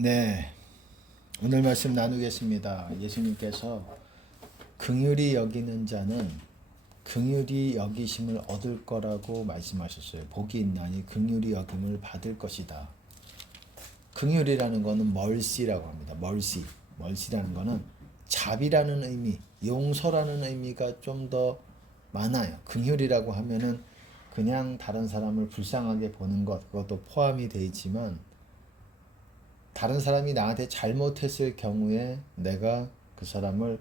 네, 오늘 말씀 나누겠습니다. 예수님께서 긍휼히 여기는 자는 긍휼히 여기심을 얻을 거라고 말씀하셨어요. 복이 있나니 긍휼히 여김을 받을 것이다. 긍휼이라는 거는 멀시라고 합니다. 멀시라는 거는 자비라는 의미, 용서라는 의미가 좀 더 많아요. 긍휼이라고 하면은 그냥 다른 사람을 불쌍하게 보는 것, 그것도 포함이 되어 있지만 다른 사람이 나한테 잘못했을 경우에 내가 그 사람을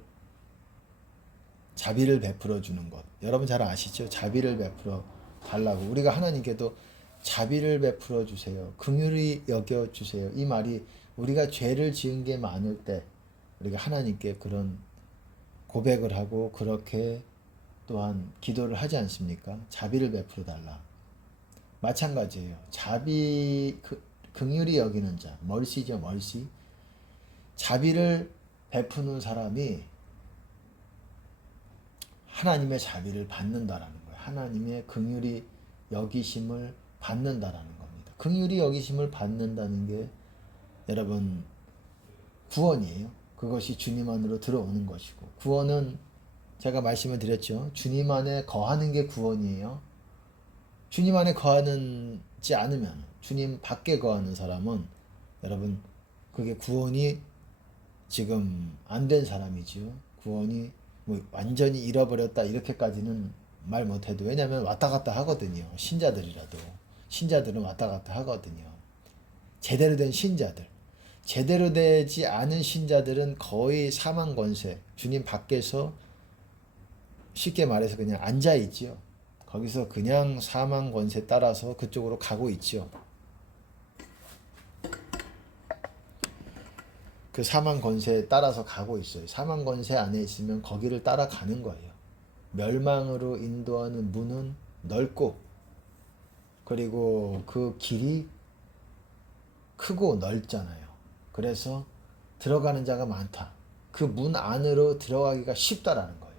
자비를 베풀어 주는 것. 여러분 잘 아시죠? 자비를 베풀어 달라고. 우리가 하나님께도 자비를 베풀어 주세요. 긍휼히 여겨 주세요. 이 말이 우리가 죄를 지은 게 많을 때 우리가 하나님께 그런 고백을 하고 그렇게 또한 기도를 하지 않습니까? 자비를 베풀어 달라. 마찬가지예요. 긍휼히 여기는 자, 멀시죠, 멀시. 자비를 베푸는 사람이 하나님의 자비를 받는다라는 거예요. 하나님의 긍휼히 여기심을 받는다라는 겁니다. 긍휼히 여기심을 받는다는 게 여러분 구원이에요. 그것이 주님 안으로 들어오는 것이고, 구원은 제가 말씀을 드렸죠. 주님 안에 거하는 게 구원이에요. 주님 안에 거하지 않으면, 주님 밖에 거하는 사람은 여러분 그게 구원이 지금 안 된 사람이지요. 구원이 뭐 완전히 잃어버렸다 이렇게까지는 말 못해도, 왜냐하면 왔다 갔다 하거든요. 신자들은 왔다 갔다 하거든요. 제대로 된 신자들, 제대로 되지 않은 신자들은 거의 사망 권세, 주님 밖에서 쉽게 말해서 그냥 앉아 있지요. 거기서 그냥 사망 권세 따라서 그쪽으로 가고 있죠. 그 사망 권세에 따라서 가고 있어요. 사망 권세 안에 있으면 거기를 따라가는 거예요. 멸망으로 인도하는 문은 넓고, 그리고 그 길이 크고 넓잖아요. 그래서 들어가는 자가 많다. 그 문 안으로 들어가기가 쉽다라는 거예요.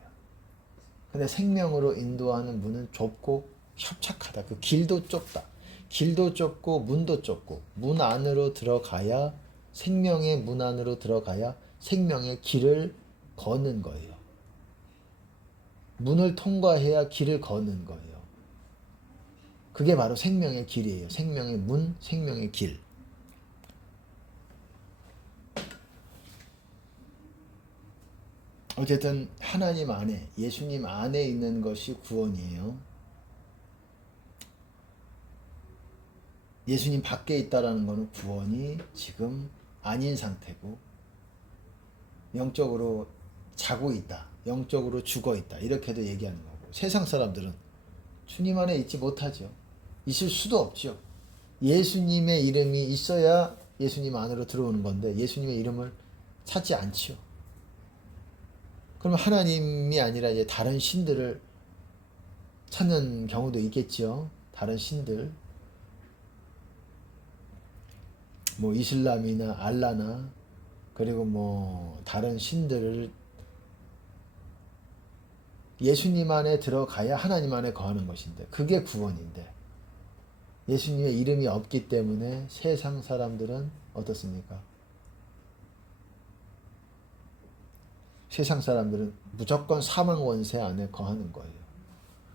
근데 생명으로 인도하는 문은 좁고 협착하다. 그 길도 좁다. 길도 좁고 문도 좁고, 문 안으로 들어가야, 생명의 문 안으로 들어가야 생명의 길을 거는 거예요. 문을 통과해야 길을 거는 거예요. 그게 바로 생명의 길이에요. 생명의 문, 생명의 길. 어쨌든 하나님 안에, 예수님 안에 있는 것이 구원이에요. 예수님 밖에 있다라는 것은 구원이 지금 아닌 상태고, 영적으로 자고 있다, 영적으로 죽어 있다, 이렇게도 얘기하는 거고, 세상 사람들은 주님 안에 있지 못하죠. 있을 수도 없죠. 예수님의 이름이 있어야 예수님 안으로 들어오는 건데 예수님의 이름을 찾지 않지요. 그러면 하나님이 아니라 이제 다른 신들을 찾는 경우도 있겠죠. 다른 신들, 뭐 이슬람이나 알라나, 그리고 뭐 다른 신들을, 예수님 안에 들어가야 하나님 안에 거하는 것인데 그게 구원인데, 예수님의 이름이 없기 때문에 세상 사람들은 어떻습니까? 세상 사람들은 무조건 사망 권세 안에 거하는 거예요.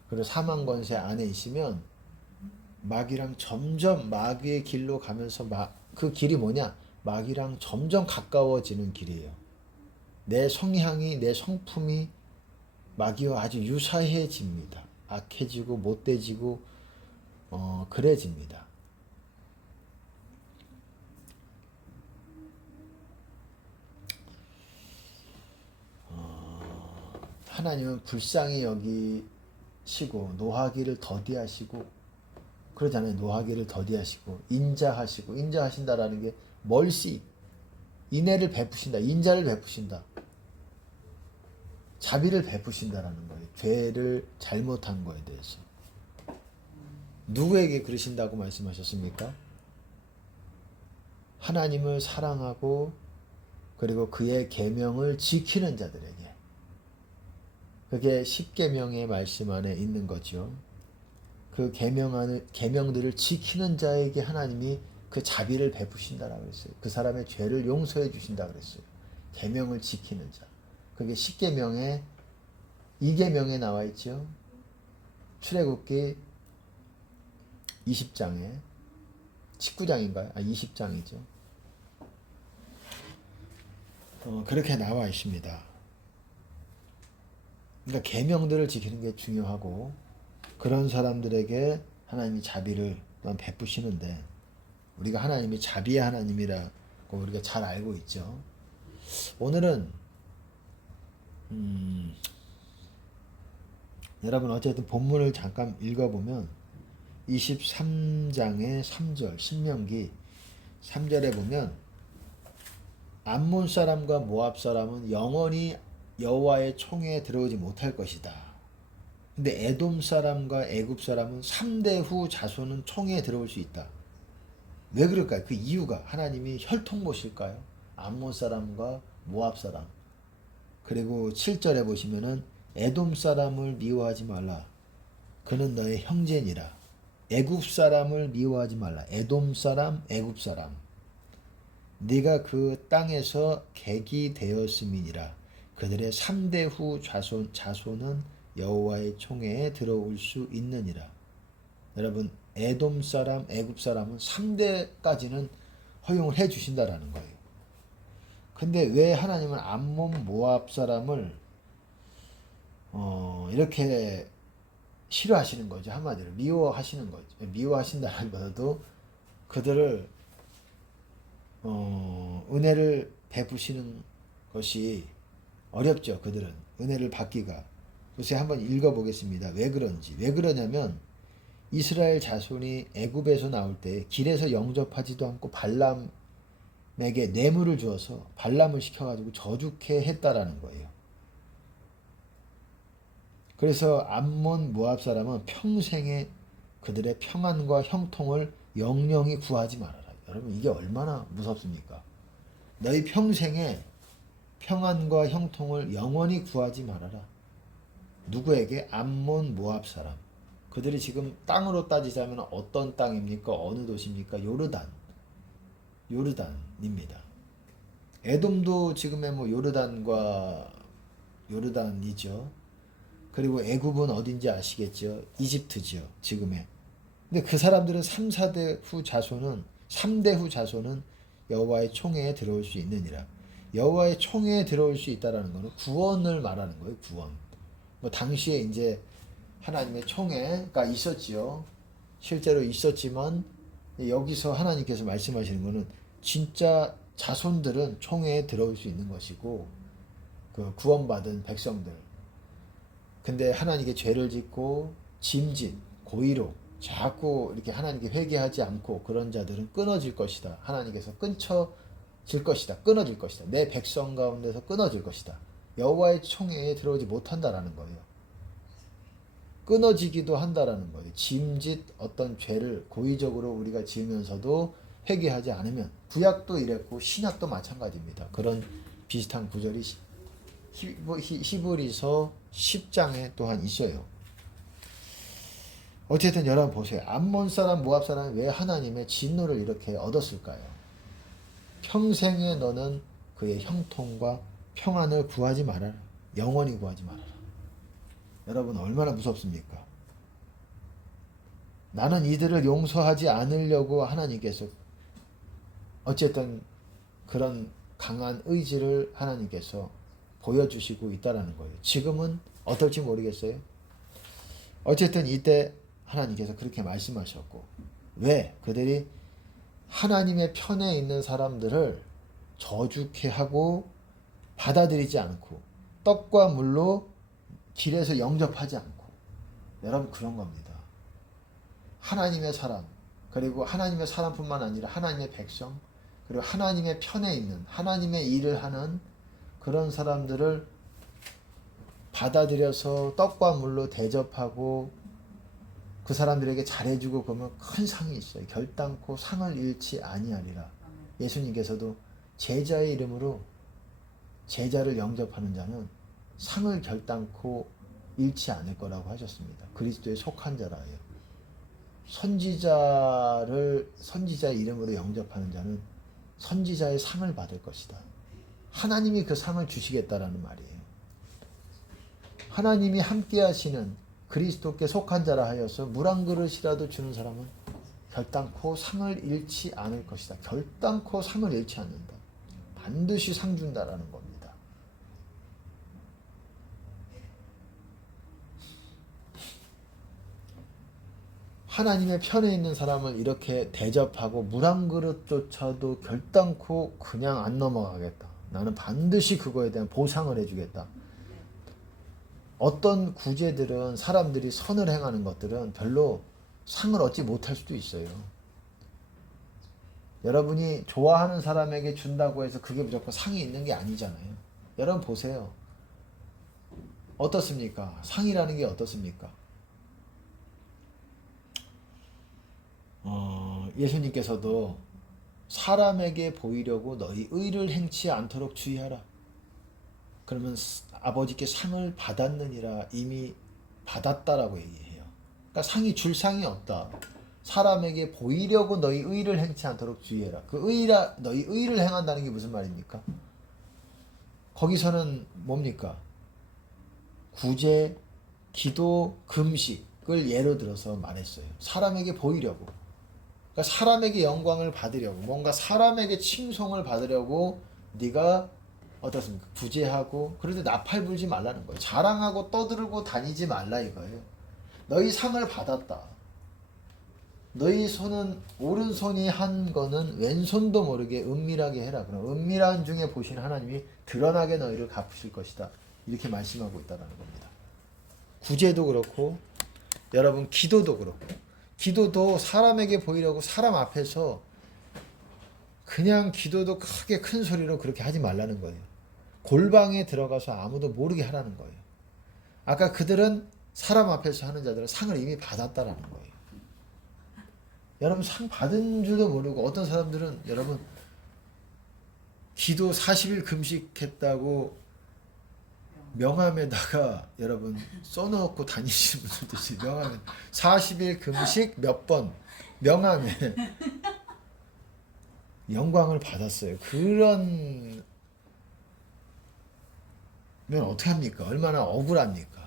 그리고 사망 권세 안에 있으면 마귀랑 점점, 마귀의 길로 가면서 그 길이 뭐냐? 마귀랑 점점 가까워지는 길이에요. 내 성향이, 내 성품이 마귀와 아주 유사해집니다. 악해지고 못돼지고 그래집니다. 하나님은 불쌍히 여기시고 노하기를 더디하시고 그러잖아요. 노하기를 더디하시고 인자하신다라는 게 멀시, 인애를 베푸신다, 인자를 베푸신다, 자비를 베푸신다라는 거예요. 죄를 잘못한 거에 대해서. 누구에게 그러신다고 말씀하셨습니까? 하나님을 사랑하고 그리고 그의 계명을 지키는 자들에게. 그게 십계명의 말씀 안에 있는 거죠. 그 계명들을 지키는 자에게 하나님이 그 자비를 베푸신다라고 그랬어요. 그 사람의 죄를 용서해 주신다 그랬어요. 계명을 지키는 자. 그게 10계명에 2계명에 나와 있죠. 출애굽기 20장에 19장인가요? 20장이죠. 그렇게 나와 있습니다. 그러니까 계명들을 지키는 게 중요하고 그런 사람들에게 하나님이 자비를 또한 베푸시는데 우리가 하나님이 자비의 하나님이라고 우리가 잘 알고 있죠. 오늘은 여러분 어쨌든 본문을 잠깐 읽어보면 23장의 3절 신명기 3절에 보면 암몬 사람과 모압 사람은 영원히 여호와의 총회에 들어오지 못할 것이다. 근데 에돔 사람과 애굽 사람은 3대 후 자손은 총회에 들어올 수 있다. 왜 그럴까요? 그 이유가 하나님이 혈통 보실까요? 암몬 사람과 모압 사람. 그리고 7절에 보시면은 에돔 사람을 미워하지 말라. 그는 너의 형제니라. 애굽 사람을 미워하지 말라. 에돔 사람, 애굽 사람. 네가 그 땅에서 객이 되었음이니라. 그들의 3대 후 자손은 여호와의 총회에 들어올 수 있느니라. 여러분 에돔 사람, 애굽 사람은 3대까지는 허용을 해 주신다라는 거예요. 근데 왜 하나님은 암몬, 모압 사람을 이렇게 싫어하시는 거죠. 한마디로 미워하시는 거죠. 미워하신다기보다도 그들을 은혜를 베푸시는 것이 어렵죠. 그들은 은혜를 받기가. 그래서 한번 읽어보겠습니다. 왜 그런지. 왜 그러냐면 이스라엘 자손이 애굽에서 나올 때 길에서 영접하지도 않고 발람에게 뇌물을 주어서 발람을 시켜가지고 저주케 했다라는 거예요. 그래서 암몬 모압 사람은 평생에 그들의 평안과 형통을 영영히 구하지 말아라. 여러분 이게 얼마나 무섭습니까? 너희 평생에 평안과 형통을 영원히 구하지 말아라. 누구에게? 암몬 모압 사람. 그들이 지금 땅으로 따지자면 어떤 땅입니까? 어느 도시입니까? 요르단입니다. 에돔도 지금의 요르단이죠. 그리고 애굽은 어딘지 아시겠죠? 이집트죠. 지금의. 근데 그 사람들은 3대 후 자손은 여호와의 총회에 들어올 수 있느니라. 여호와의 총회에 들어올 수 있다라는 것은 구원을 말하는 거예요. 구원. 당시에 이제 하나님의 총회가 있었지요. 실제로 있었지만 여기서 하나님께서 말씀하시는 것은 진짜 자손들은 총회에 들어올 수 있는 것이고 그 구원받은 백성들. 근데 하나님께 죄를 짓고 짐짓, 고의로 자꾸 이렇게 하나님께 회개하지 않고 그런 자들은 끊어질 것이다. 하나님께서 끊어질 것이다. 내 백성 가운데서 끊어질 것이다. 여호와의 총회에 들어오지 못한다라는 거예요. 끊어지기도 한다라는 거예요. 짐짓 어떤 죄를 고의적으로 우리가 지으면서도 회개하지 않으면 구약도 이랬고 신약도 마찬가지입니다. 그런 비슷한 구절이 히브리서 10장에 또한 있어요. 어쨌든 여러분 보세요. 암몬 사람, 모압 사람이 왜 하나님의 진노를 이렇게 얻었을까요? 평생에 너는 그의 형통과 평안을 구하지 말아라. 영원히 구하지 말아라. 여러분 얼마나 무섭습니까? 나는 이들을 용서하지 않으려고 하나님께서 어쨌든 그런 강한 의지를 하나님께서 보여주시고 있다라는 거예요. 지금은 어떨지 모르겠어요. 어쨌든 이때 하나님께서 그렇게 말씀하셨고 왜? 그들이 하나님의 편에 있는 사람들을 저주케 하고 받아들이지 않고 떡과 물로 길에서 영접하지 않고 여러분 그런 겁니다. 하나님의 사람 그리고 하나님의 사람뿐만 아니라 하나님의 백성 그리고 하나님의 편에 있는 하나님의 일을 하는 그런 사람들을 받아들여서 떡과 물로 대접하고 그 사람들에게 잘해주고 그러면 큰 상이 있어요. 결단코 상을 잃지 아니하리라. 예수님께서도 제자의 이름으로 제자를 영접하는 자는 상을 결단코 잃지 않을 거라고 하셨습니다. 그리스도에 속한 자라요. 선지자의 이름으로 영접하는 자는 선지자의 상을 받을 것이다. 하나님이 그 상을 주시겠다라는 말이에요. 하나님이 함께 하시는 그리스도께 속한 자라 하여서 물 한 그릇이라도 주는 사람은 결단코 상을 잃지 않을 것이다. 결단코 상을 잃지 않는다. 반드시 상 준다라는 겁니다. 하나님의 편에 있는 사람을 이렇게 대접하고 물 한 그릇조차도 결단코 그냥 안 넘어가겠다. 나는 반드시 그거에 대한 보상을 해주겠다. 어떤 구제들은 사람들이 선을 행하는 것들은 별로 상을 얻지 못할 수도 있어요. 여러분이 좋아하는 사람에게 준다고 해서 그게 무조건 상이 있는 게 아니잖아요. 여러분 보세요. 어떻습니까? 상이라는 게 어떻습니까? 예수님께서도 사람에게 보이려고 너희 의를 행치 않도록 주의하라. 그러면 아버지께 상을 받았느니라 이미 받았다라고 얘기해요. 그러니까 상이 줄 상이 없다. 사람에게 보이려고 너희 의를 행치 않도록 주의해라. 너희 의를 행한다는 게 무슨 말입니까? 거기서는 뭡니까? 구제, 기도, 금식을 예로 들어서 말했어요. 사람에게 보이려고. 그러니까 사람에게 영광을 받으려고, 뭔가 사람에게 칭송을 받으려고 네가 어떻습니까? 구제하고, 그런데 나팔 불지 말라는 거예요. 자랑하고 떠들고 다니지 말라 이거예요. 너희 상을 받았다. 너희 손은, 오른손이 한 거는 왼손도 모르게 은밀하게 해라. 그럼 은밀한 중에 보신 하나님이 드러나게 너희를 갚으실 것이다. 이렇게 말씀하고 있다는 겁니다. 구제도 그렇고, 여러분 기도도 그렇고, 기도도 사람에게 보이려고 사람 앞에서 그냥 기도도 크게 큰 소리로 그렇게 하지 말라는 거예요. 골방에 들어가서 아무도 모르게 하라는 거예요. 아까 그들은 사람 앞에서 하는 자들은 상을 이미 받았다라는 거예요. 여러분 상 받은 줄도 모르고, 어떤 사람들은 여러분 기도 40일 금식했다고 명함에다가 여러분 써놓고 다니시는 분들도 있어요. 명함에 40일 금식 몇 번 명함에 영광을 받았어요. 그런 면 어떻게 합니까? 얼마나 억울합니까?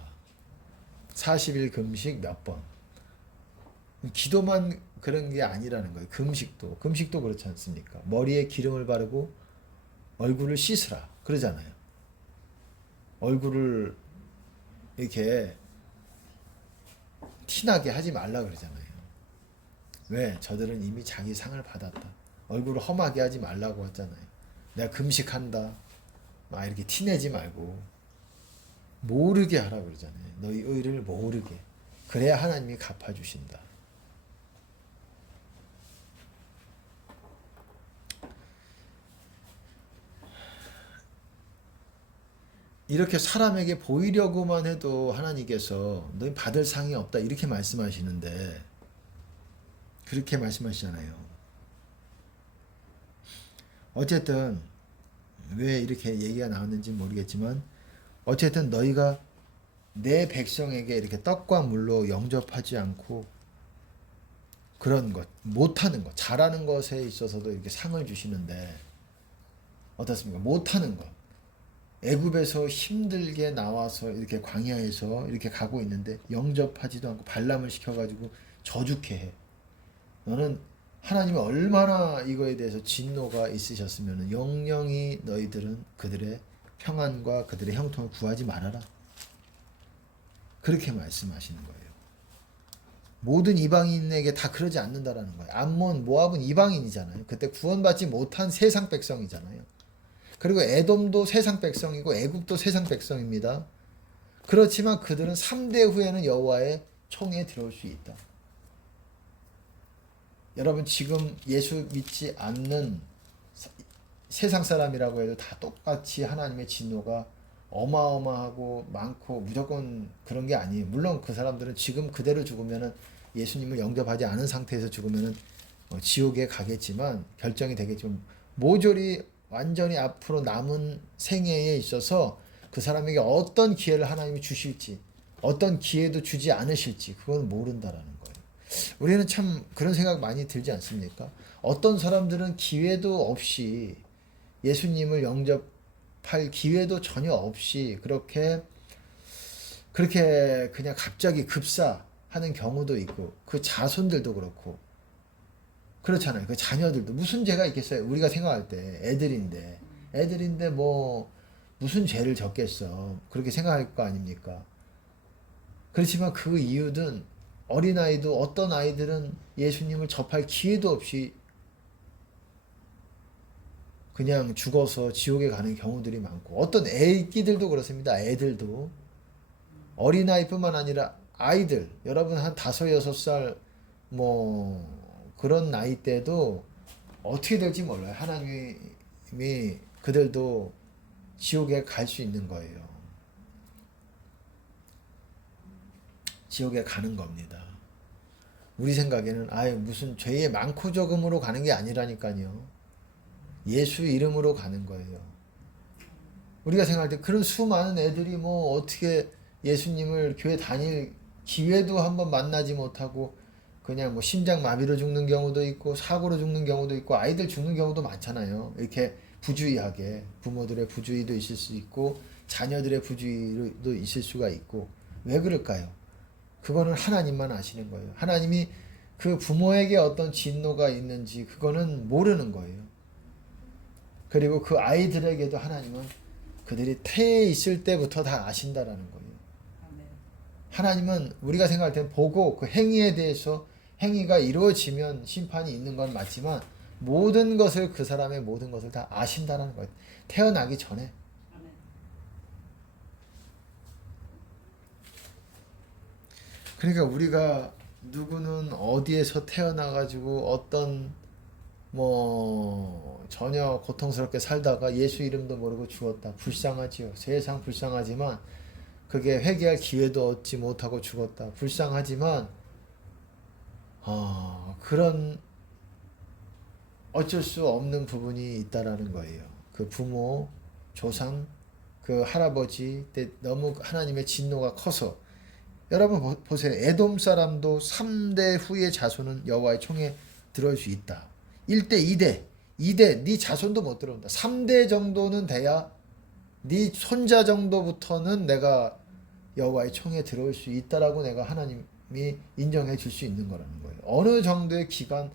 40일 금식 몇 번. 기도만 그런 게 아니라는 거예요. 금식도 그렇지 않습니까? 머리에 기름을 바르고 얼굴을 씻으라 그러잖아요. 얼굴을 이렇게 티나게 하지 말라 그러잖아요. 왜? 저들은 이미 자기 상을 받았다. 얼굴을 험하게 하지 말라고 했잖아요. 내가 금식한다. 막 이렇게 티내지 말고 모르게 하라 그러잖아요. 너희 의를 모르게. 그래야 하나님이 갚아주신다. 이렇게 사람에게 보이려고만 해도 하나님께서 너희 받을 상이 없다 이렇게 말씀하시는데, 그렇게 말씀하시잖아요. 어쨌든 왜 이렇게 얘기가 나왔는지 모르겠지만, 어쨌든 너희가 내 백성에게 이렇게 떡과 물로 영접하지 않고 그런 것, 못하는 것, 잘하는 것에 있어서도 이렇게 상을 주시는데 어떻습니까? 못하는 것. 애굽에서 힘들게 나와서 이렇게 광야에서 이렇게 가고 있는데 영접하지도 않고 발람을 시켜가지고 저주케 해. 너는 하나님이 얼마나 이거에 대해서 진노가 있으셨으면 영영이 너희들은 그들의 평안과 그들의 형통을 구하지 말아라. 그렇게 말씀하시는 거예요. 모든 이방인에게 다 그러지 않는다라는 거예요. 암몬, 모압은 이방인이잖아요. 그때 구원받지 못한 세상 백성이잖아요. 그리고 에돔도 세상 백성이고 애굽도 세상 백성입니다. 그렇지만 그들은 3대 후에는 여호와의 총에 들어올 수 있다. 여러분 지금 예수 믿지 않는 세상 사람이라고 해도 다 똑같이 하나님의 진노가 어마어마하고 많고 무조건 그런 게 아니에요. 물론 그 사람들은 지금 그대로 죽으면은, 예수님을 영접하지 않은 상태에서 죽으면은 지옥에 가겠지만, 결정이 되겠지만, 모조리 완전히 앞으로 남은 생애에 있어서 그 사람에게 어떤 기회를 하나님이 주실지, 어떤 기회도 주지 않으실지 그건 모른다라는 거예요. 우리는 참 그런 생각 많이 들지 않습니까? 어떤 사람들은 기회도 없이 예수님을 영접할 기회도 전혀 없이 그렇게 그냥 갑자기 급사하는 경우도 있고, 그 자손들도 그렇고 그렇잖아요. 그 자녀들도 무슨 죄가 있겠어요? 우리가 생각할 때 애들인데 뭐 무슨 죄를 졌겠어? 그렇게 생각할 거 아닙니까? 그렇지만 그 이유는 어린아이도, 어떤 아이들은 예수님을 접할 기회도 없이 그냥 죽어서 지옥에 가는 경우들이 많고, 어떤 애기들도 그렇습니다. 애들도 어린아이뿐만 아니라 아이들, 여러분 한 5, 6살 뭐 그런 나이 때도 어떻게 될지 몰라요. 하나님이 그들도 지옥에 갈 수 있는 거예요. 지옥에 가는 겁니다. 우리 생각에는 무슨 죄의 많고 적음으로 가는 게 아니라니까요. 예수 이름으로 가는 거예요. 우리가 생각할 때 그런 수많은 애들이 뭐 어떻게 예수님을 교회 다닐 기회도 한번 만나지 못하고 그냥 뭐 심장마비로 죽는 경우도 있고 사고로 죽는 경우도 있고 아이들 죽는 경우도 많잖아요. 이렇게 부주의하게 부모들의 부주의도 있을 수 있고 자녀들의 부주의도 있을 수가 있고, 왜 그럴까요? 그거는 하나님만 아시는 거예요. 하나님이 그 부모에게 어떤 진노가 있는지 그거는 모르는 거예요. 그리고 그 아이들에게도 하나님은 그들이 태에 있을 때부터 다 아신다라는 거예요. 하나님은 우리가 생각할 때 보고 그 행위에 대해서, 행위가 이루어지면 심판이 있는 건 맞지만 모든 것을, 그 사람의 모든 것을 다 아신다라는 거예요. 태어나기 전에. 그러니까 우리가 누구는 어디에서 태어나가지고 어떤 뭐 전혀 고통스럽게 살다가 예수 이름도 모르고 죽었다. 불쌍하지요. 세상 불쌍하지만 그게 회개할 기회도 얻지 못하고 죽었다. 불쌍하지만 그런 어쩔 수 없는 부분이 있다라는 거예요. 그 부모, 조상, 그 할아버지 때 너무 하나님의 진노가 커서, 여러분 보세요. 에돔 사람도 3대 후의 자손은 여호와의 총에 들어올 수 있다. 1대, 2대 네 자손도 못 들어온다. 3대 정도는 돼야 네 손자 정도부터는 내가 여호와의 총에 들어올 수 있다라고 내가 하나님이 인정해 줄 수 있는 거라는 거예요. 어느 정도의 기간이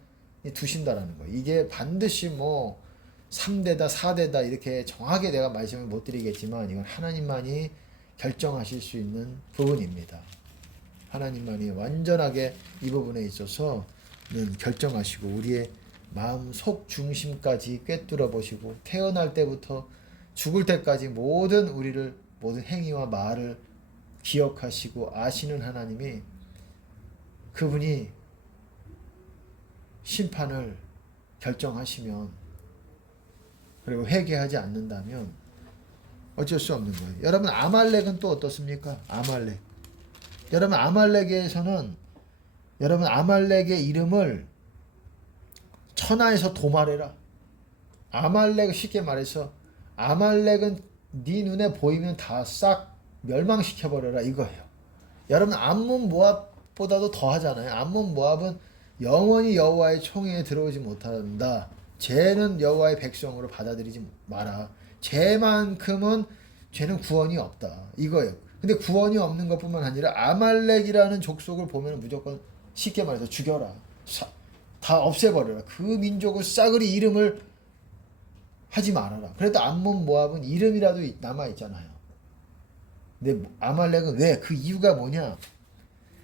두신다라는 거예요. 이게 반드시 뭐 3대다 4대다 이렇게 정확하게 내가 말씀을 못 드리겠지만 이건 하나님만이 결정하실 수 있는 부분입니다. 하나님만이 완전하게 이 부분에 있어서는 결정하시고 우리의 마음 속 중심까지 꿰뚫어 보시고 태어날 때부터 죽을 때까지 모든 행위와 말을 기억하시고 아시는 하나님이, 그분이 심판을 결정하시면, 그리고 회개하지 않는다면 어쩔 수 없는 거예요. 여러분 아말렉은 또 어떻습니까? 여러분 아말렉에서는, 여러분 아말렉의 이름을 천하에서 도말해라. 아말렉, 쉽게 말해서 아말렉은 네 눈에 보이면 다 싹 멸망시켜버려라 이거예요. 여러분 암몬 모압보다도 더 하잖아요. 암몬 모압은 영원히 여호와의 총회에 들어오지 못한다. 죄는 여호와의 백성으로 받아들이지 마라. 죄만큼은 죄는 구원이 없다 이거예요. 근데 구원이 없는 것뿐만 아니라 아말렉이라는 족속을 보면 무조건 쉽게 말해서 죽여라. 다 없애버려라. 그 민족을 싸그리 이름을 하지 말아라. 그래도 암몬 모압은 이름이라도 남아있잖아요. 근데 아말렉은 왜? 그 이유가 뭐냐?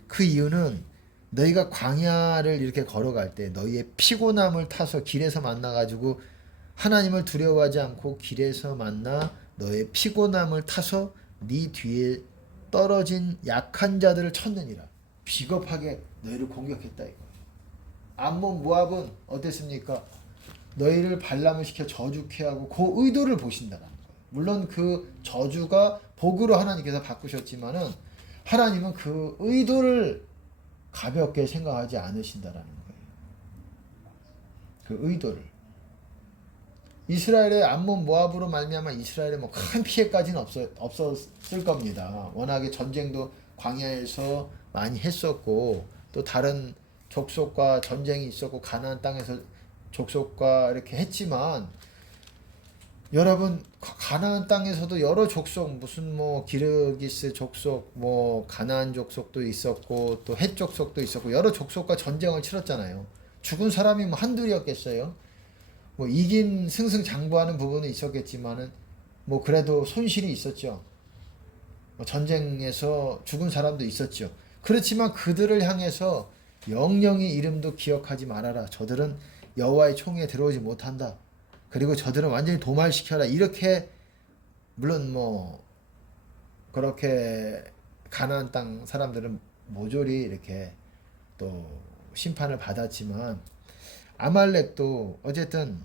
그 이유는 너희가 광야를 이렇게 걸어갈 때 너희의 피곤함을 타서 길에서 만나가지고 하나님을 두려워하지 않고 길에서 만나 너의 피곤함을 타서 네 뒤에 떨어진 약한 자들을 쳤느니라. 비겁하게 너희를 공격했다 이거. 암몬 모압은 어땠습니까? 너희를 반람을 시켜 저주케 하고 그 의도를 보신다는 거예요. 물론 그 저주가 복으로 하나님께서 바꾸셨지만은 하나님은 그 의도를 가볍게 생각하지 않으신다라는 거예요. 그 의도를. 이스라엘의 암몬 모압으로 말미암아 이스라엘에 뭐 큰 피해까지는 없었을 겁니다. 워낙에 전쟁도 광야에서 많이 했었고 또 다른 족속과 전쟁이 있었고 가나안 땅에서 족속과 이렇게 했지만 여러분 가나안 땅에서도 여러 족속 무슨 뭐 기르기스 족속 뭐 가나안 족속도 있었고 또 헷 족속도 있었고 여러 족속과 전쟁을 치렀잖아요. 죽은 사람이 뭐 한둘이었겠어요. 뭐 이긴 승승장구하는 부분은 있었겠지만은 뭐 그래도 손실이 있었죠. 뭐 전쟁에서 죽은 사람도 있었죠. 그렇지만 그들을 향해서 영영이 이름도 기억하지 말아라. 저들은 여호와의 총에 들어오지 못한다. 그리고 저들은 완전히 도말시켜라. 이렇게 물론 뭐 그렇게 가나안 땅 사람들은 모조리 이렇게 또 심판을 받았지만 아말렉도 어쨌든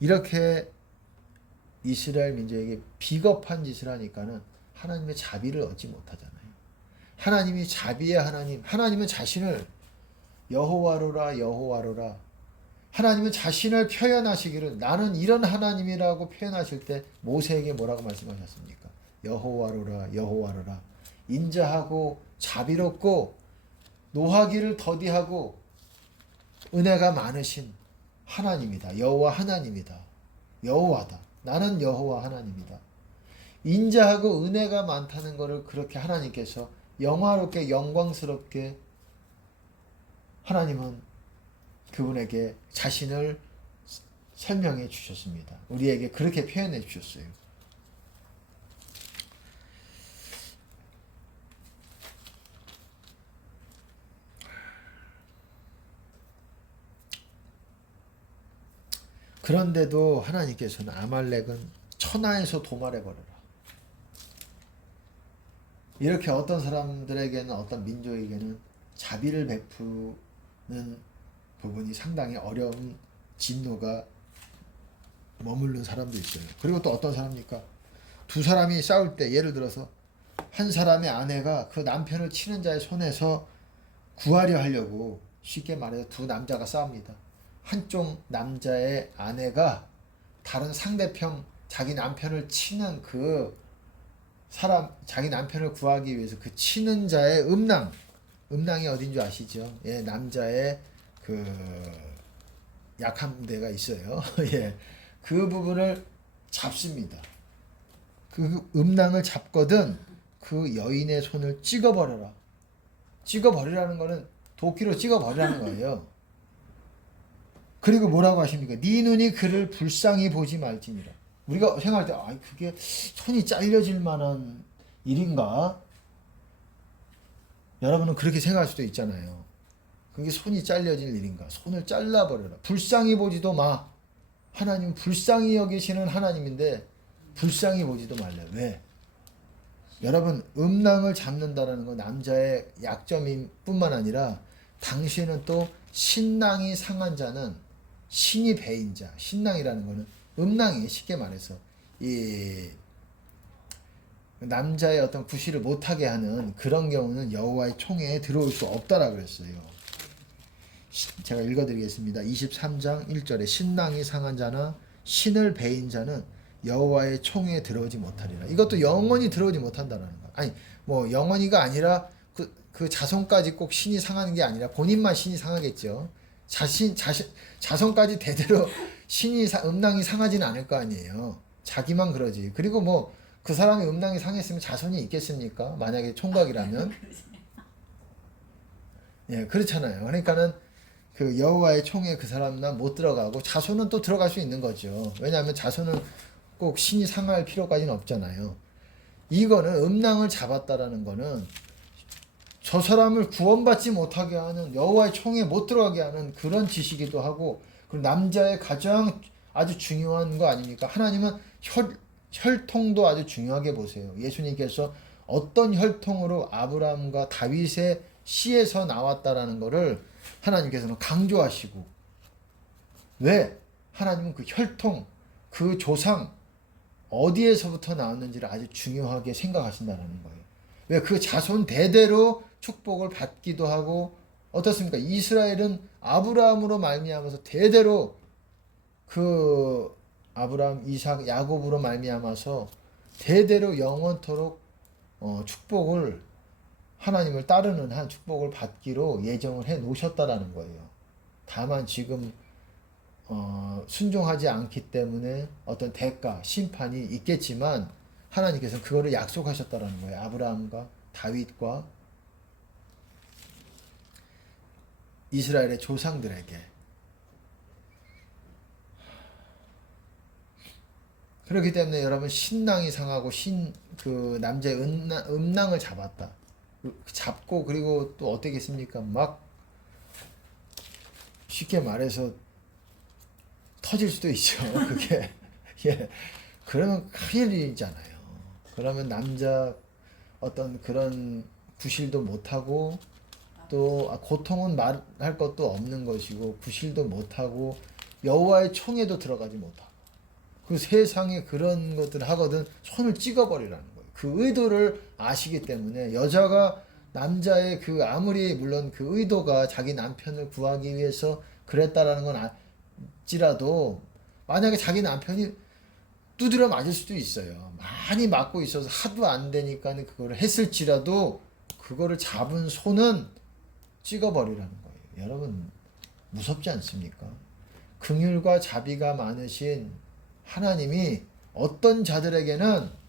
이렇게 이스라엘 민족에게 비겁한 짓을 하니까는 하나님의 자비를 얻지 못하잖아요. 하나님이 자비의 하나님, 하나님은 자신을 여호와로라 여호와로라 하나님은 자신을 표현하시기를 나는 이런 하나님이라고 표현하실 때 모세에게 뭐라고 말씀하셨습니까? 여호와로라 여호와로라 인자하고 자비롭고 노하기를 더디하고 은혜가 많으신 하나님이다. 여호와 하나님이다. 여호와다. 나는 여호와 하나님이다. 인자하고 은혜가 많다는 것을 그렇게 하나님께서 영화롭게 영광스럽게 하나님은 그분에게 자신을 설명해 주셨습니다. 우리에게 그렇게 표현해 주셨어요. 그런데도 하나님께서는 아말렉은 천하에서 도말해 버려라. 이렇게 어떤 사람들에게는 어떤 민족에게는 자비를 베푸는 부분이 상당히 어려운 진노가 머무른 사람도 있어요. 그리고 또 어떤 사람입니까? 두 사람이 싸울 때 예를 들어서 한 사람의 아내가 그 남편을 치는 자의 손에서 구하려 하려고 쉽게 말해서 두 남자가 싸웁니다. 한쪽 남자의 아내가 다른 상대편 자기 남편을 치는 그 사람 자기 남편을 구하기 위해서 그 치는 자의 음낭이 어딘 줄 아시죠? 예, 남자의 그 약한 데가 있어요. 예, 그 부분을 잡습니다. 그 음낭을 잡거든 그 여인의 손을 찍어버려라. 찍어버리라는 거는 도끼로 찍어버리라는 거예요. 그리고 뭐라고 하십니까? 네 눈이 그를 불쌍히 보지 말지니라. 우리가 생각할 때 아, 그게 손이 잘려질 만한 일인가? 여러분은 그렇게 생각할 수도 있잖아요. 그게 손이 잘려질 일인가? 손을 잘라버려라. 불쌍히 보지도 마. 하나님 불쌍히 여기시는 하나님인데 불쌍히 보지도 말래. 왜? 여러분 음낭을 잡는다라는 건 남자의 약점인 뿐만 아니라 당시에는 또 신랑이 상한 자는 신이 배인 자, 신랑이라는 거는 음낭이 쉽게 말해서 이 남자의 어떤 구실을 못하게 하는 그런 경우는 여호와의 총회에 들어올 수 없다라 그랬어요. 제가 읽어드리겠습니다. 23장 1절에 신랑이 상한 자나 신을 배인 자는 여호와의 총회에 들어오지 못하리라. 이것도 영원히 들어오지 못한다라는 거. 아니 뭐 영원히가 아니라 그 자손까지 꼭 신이 상하는 게 아니라 본인만 신이 상하겠죠. 자손까지 대대로 음낭이 상하지는 않을 거 아니에요. 자기만 그러지. 그리고 뭐 그 사람이 음낭이 상했으면 자손이 있겠습니까? 만약에 총각이라면. 예, 그렇잖아요. 그러니까는 그 여호와의 총에 그 사람은 못 들어가고 자손은 또 들어갈 수 있는 거죠. 왜냐하면 자손은 꼭 신이 상할 필요까지는 없잖아요. 이거는 음낭을 잡았다라는 거는 저 사람을 구원받지 못하게 하는 여호와의 총에 못 들어가게 하는 그런 짓이기도 하고 그리고 남자의 가장 아주 중요한 거 아닙니까? 하나님은 혈통도 아주 중요하게 보세요. 예수님께서 어떤 혈통으로 아브라함과 다윗의 씨에서 나왔다라는 것을 하나님께서는 강조하시고 왜? 하나님은 그 혈통, 그 조상 어디에서부터 나왔는지를 아주 중요하게 생각하신다는 거예요. 왜? 그 자손 대대로 축복을 받기도 하고 어떻습니까? 이스라엘은 아브라함으로 말미암아서 대대로 그 아브라함, 이삭, 야곱으로 말미암아서 대대로 영원토록 축복을 하나님을 따르는 한 축복을 받기로 예정을 해 놓으셨다라는 거예요. 다만 지금 순종하지 않기 때문에 어떤 대가, 심판이 있겠지만 하나님께서는 그거를 약속하셨다라는 거예요. 아브라함과 다윗과 이스라엘의 조상들에게. 그렇기 때문에 여러분, 신랑이 상하고 그 남자의 음낭을 잡았다. 잡고 그리고 또 어떻겠습니까? 막 쉽게 말해서 터질 수도 있죠. 그게 예. 그러면 큰일 일이잖아요. 그러면 남자 어떤 그런 구실도 못하고 또 고통은 말할 것도 없는 것이고 구실도 못하고 여호와의 총에도 들어가지 못하고 그 세상에 그런 것들을 하거든 손을 찍어버리라는 거예요. 그 의도를 아시기 때문에 여자가 남자의 그 아무리 물론 그 의도가 자기 남편을 구하기 위해서 그랬다라는 건 알지라도 만약에 자기 남편이 두드려 맞을 수도 있어요. 많이 맞고 있어서 하도 안 되니까 그거를 했을지라도 그거를 잡은 손은 찍어버리라는 거예요. 여러분 무섭지 않습니까? 긍휼과 자비가 많으신 하나님이 어떤 자들에게는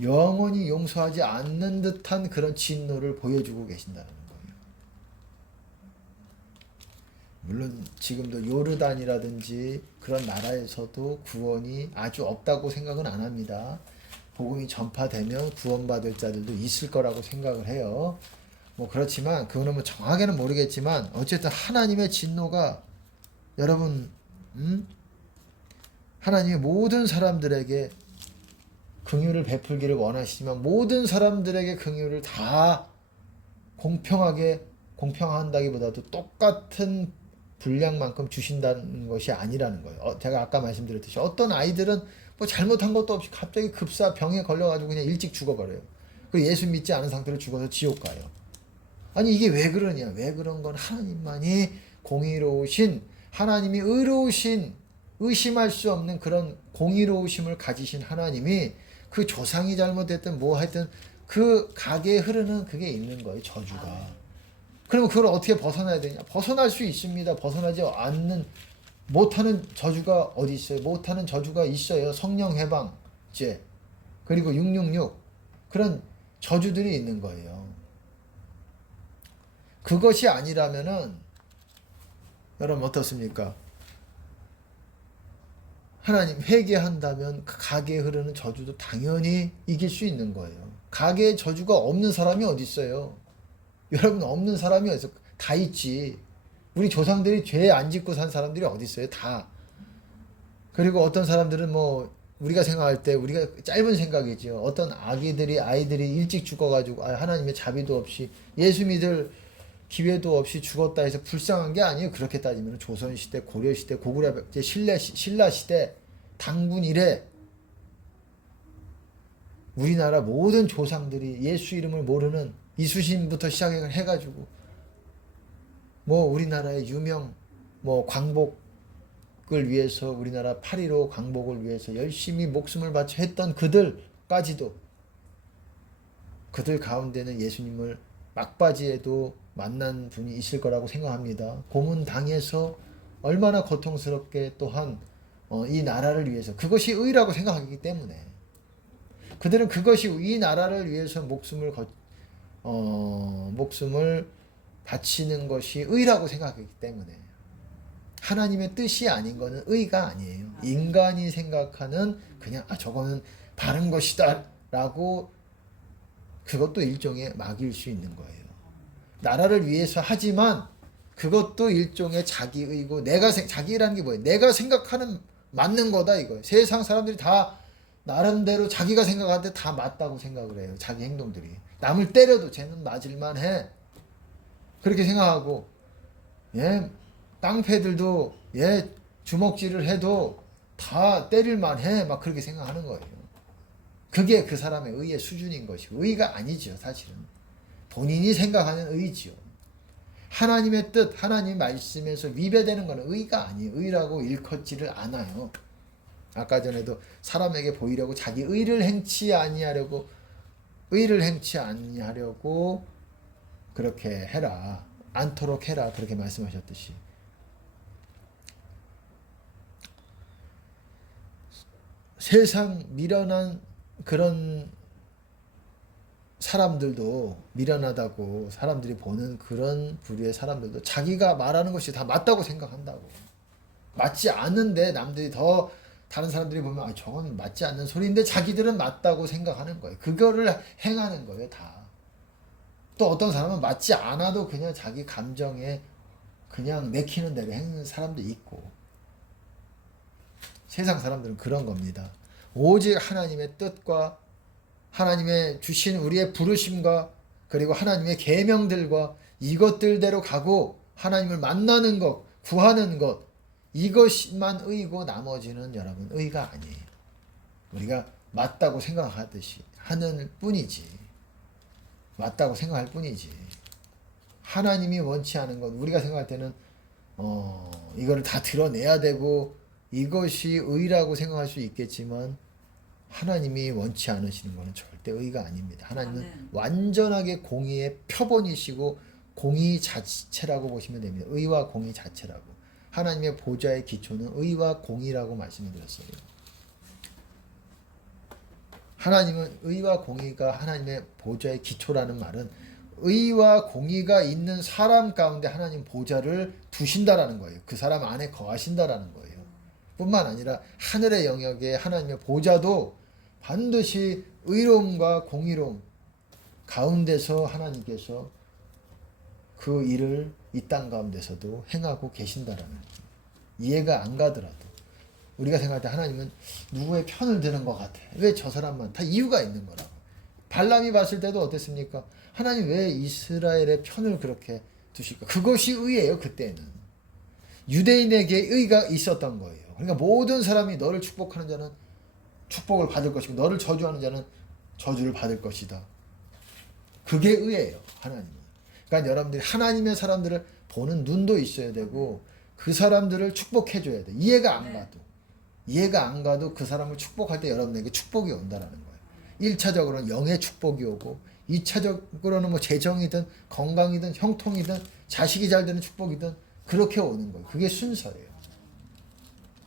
영원히 용서하지 않는 듯한 그런 진노를 보여주고 계신다는 거예요. 물론 지금도 요르단이라든지 그런 나라에서도 구원이 아주 없다고 생각은 안 합니다. 복음이 전파되면 구원받을 자들도 있을 거라고 생각을 해요. 뭐 그렇지만 그거는 뭐 정확하게는 모르겠지만 어쨌든 하나님의 진노가 여러분 하나님이 모든 사람들에게 긍휼을 베풀기를 원하시지만 모든 사람들에게 긍휼을 다 공평한다기보다도 똑같은 분량만큼 주신다는 것이 아니라는 거예요. 제가 아까 말씀드렸듯이 어떤 아이들은 뭐 잘못한 것도 없이 갑자기 급사 병에 걸려가지고 그냥 일찍 죽어버려요. 그리고 예수 믿지 않은 상태로 죽어서 지옥 가요. 아니 이게 왜 그러냐? 왜 그런 건 하나님만이 공의로우신 하나님이 의로우신 의심할 수 없는 그런 공의로우심을 가지신 하나님이 그 조상이 잘못했든 뭐 하여튼 그 가게에 흐르는 그게 있는 거예요. 저주가. 그러면 그걸 어떻게 벗어나야 되냐? 벗어날 수 있습니다. 벗어나지 않는 못하는 저주가 어디 있어요? 못하는 저주가 있어요. 성령 해방죄 그리고 666 그런 저주들이 있는 거예요. 그것이 아니라면은 여러분 어떻습니까? 하나님 회개한다면 그 가게에 흐르는 저주도 당연히 이길 수 있는 거예요. 가게에 저주가 없는 사람이 어디 있어요? 여러분 없는 사람이 어디서 다 있지. 우리 조상들이 죄 안 짓고 산 사람들이 어디 있어요? 다. 그리고 어떤 사람들은 뭐 우리가 생각할 때 우리가 짧은 생각이죠. 어떤 아이들이 일찍 죽어가지고 하나님의 자비도 없이 예수 믿을 기회도 없이 죽었다 해서 불쌍한 게 아니에요. 그렇게 따지면 조선시대, 고려시대, 고구려시대, 신라시대, 당군 이래 우리나라 모든 조상들이 예수 이름을 모르는 이수신부터 시작해가지고 뭐 우리나라의 유명 뭐 광복을 위해서 우리나라 8.15 광복을 위해서 열심히 목숨을 바쳐 했던 그들까지도 그들 가운데는 예수님을 막바지에도 만난 분이 있을 거라고 생각합니다. 고문당해서 얼마나 고통스럽게 또한 이 나라를 위해서 그것이 의라고 생각하기 때문에 그들은 그것이 이 나라를 위해서 목숨을 바치는 것이 의라고 생각하기 때문에 하나님의 뜻이 아닌 것은 의가 아니에요. 인간이 생각하는 그냥 저거는 바른 것이다 라고 그것도 일종의 막일 수 있는 거예요. 나라를 위해서 하지만 그것도 일종의 자기의고 자기라는 게 뭐예요? 내가 생각하는 맞는 거다 이거예요. 세상 사람들이 다 나름대로 자기가 생각할 때 다 맞다고 생각을 해요. 자기 행동들이. 남을 때려도 쟤는 맞을만 해. 그렇게 생각하고 깡패들도 주먹질을 해도 다 때릴만 해. 막 그렇게 생각하는 거예요. 그게 그 사람의 의의 수준인 것이고 의가 아니죠. 사실은. 본인이 생각하는 의지요. 하나님의 뜻, 하나님 말씀에서 위배되는 것은 의가 아니에요. 의라고 일컫지를 않아요. 아까 전에도 사람에게 보이려고 자기 의를 행치 아니하려고 의를 행치 아니하려고 그렇게 해라. 않도록 해라. 그렇게 말씀하셨듯이. 세상 미련한 그런 사람들도, 미련하다고 사람들이 보는 그런 부류의 사람들도 자기가 말하는 것이 다 맞다고 생각한다고. 맞지 않은데 남들이 더, 다른 사람들이 보면 아 저건 맞지 않는 소리인데 자기들은 맞다고 생각하는 거예요. 그거를 행하는 거예요 다. 또 어떤 사람은 맞지 않아도 그냥 자기 감정에 그냥 내키는 대로 행하는 사람도 있고. 세상 사람들은 그런 겁니다. 오직 하나님의 뜻과 하나님의 주신 우리의 부르심과 그리고 하나님의 계명들과 이것들대로 가고 하나님을 만나는 것, 구하는 것, 이것만 의고 나머지는 여러분 의가 아니에요. 우리가 맞다고 생각하듯이 하는 뿐이지. 맞다고 생각할 뿐이지. 하나님이 원치 않은 것, 우리가 생각할 때는 이거를 다 드러내야 되고 이것이 의라고 생각할 수 있겠지만 하나님이 원치 않으시는 것은 절대 의가 아닙니다. 하나님은 완전하게 공의의 표본이시고 공의 자체라고 보시면 됩니다. 의와 공의 자체라고. 하나님의 보좌의 기초는 의와 공의라고 말씀을 드렸어요. 하나님은 의와 공의가 하나님의 보좌의 기초라는 말은 의와 공의가 있는 사람 가운데 하나님 보좌를 두신다라는 거예요. 그 사람 안에 거하신다라는 거예요. 뿐만 아니라 하늘의 영역에 하나님의 보좌도 반드시 의로움과 공의로움 가운데서 하나님께서 그 일을 이 땅 가운데서도 행하고 계신다라는 거예요. 이해가 안 가더라도 우리가 생각할 때 하나님은 누구의 편을 드는 것 같아. 왜 저 사람만? 다 이유가 있는 거라고. 발람이 봤을 때도 어땠습니까? 하나님 왜 이스라엘의 편을 그렇게 두실까? 그것이 의예요. 그때는. 유대인에게 의가 있었던 거예요. 그러니까 모든 사람이 너를 축복하는 자는 축복을 받을 것이고 너를 저주하는 자는 저주를 받을 것이다. 그게 의예요. 하나님은. 그러니까 여러분들이 하나님의 사람들을 보는 눈도 있어야 되고 그 사람들을 축복해 줘야 돼. 이해가 안 가도 그 사람을 축복할 때 여러분에게 축복이 온다라는 거예요. 1차적으로는 영의 축복이 오고 2차적으로는 뭐 재정이든 건강이든 형통이든 자식이 잘 되는 축복이든 그렇게 오는 거예요. 그게 순서예요.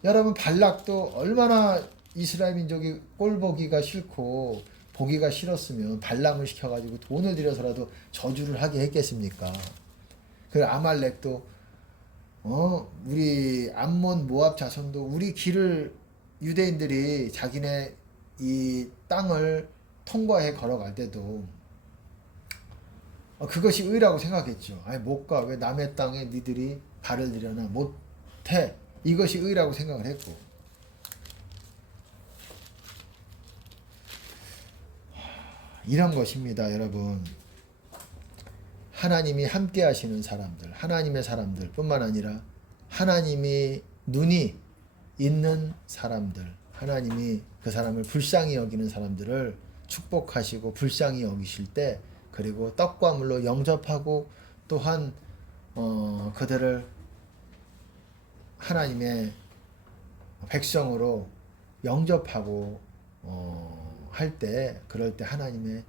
여러분 발락도 얼마나 이스라엘 민족이 꼴보기가 싫고 보기가 싫었으면 발람을 시켜가지고 돈을 들여서라도 저주를 하게 했겠습니까? 그 아말렉도 우리 암몬 모압 자손도 우리 길을 유대인들이 자기네 이 땅을 통과해 걸어갈 때도 그것이 의라고 생각했죠. 아니 못 가. 왜 남의 땅에 니들이 발을 들여나 못해. 이것이 의라고 생각을 했고. 이런 것입니다, 여러분. 하나님이 함께 하시는 사람들, 하나님의 사람들 뿐만 아니라 하나님이 눈이 있는 사람들, 하나님이 그 사람을 불쌍히 여기는 사람들을 축복하시고 불쌍히 여기실 때 그리고 떡과 물로 영접하고 또한 그들을 하나님의 백성으로 영접하고 할 때 그럴 때 하나님의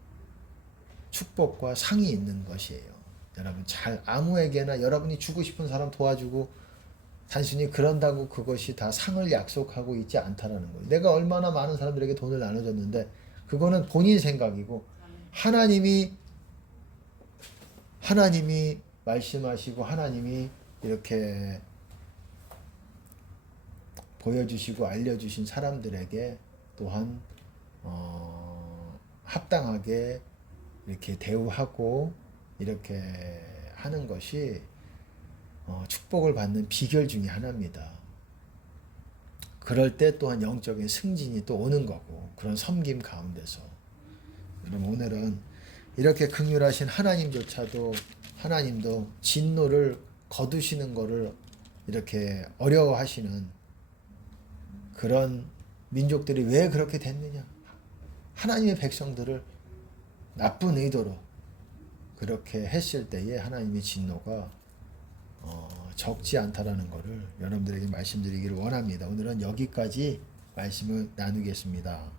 축복과 상이 있는 것이에요. 여러분 잘 아무에게나 여러분이 주고 싶은 사람 도와주고 단순히 그런다고 그것이 다 상을 약속하고 있지 않다라는 거예요. 내가 얼마나 많은 사람들에게 돈을 나눠줬는데 그거는 본인 생각이고 하나님이 말씀하시고 하나님이 이렇게 보여주시고 알려주신 사람들에게 또한 합당하게 이렇게 대우하고 이렇게 하는 것이 축복을 받는 비결 중에 하나입니다. 그럴 때 또한 영적인 승진이 또 오는 거고 그런 섬김 가운데서 여러분 오늘은 이렇게 긍휼하신 하나님조차도 하나님도 진노를 거두시는 거를 이렇게 어려워하시는 그런 민족들이 왜 그렇게 됐느냐. 하나님의 백성들을 나쁜 의도로 그렇게 했을 때에 하나님의 진노가 적지 않다라는 것을 여러분들에게 말씀드리기를 원합니다. 오늘은 여기까지 말씀을 나누겠습니다.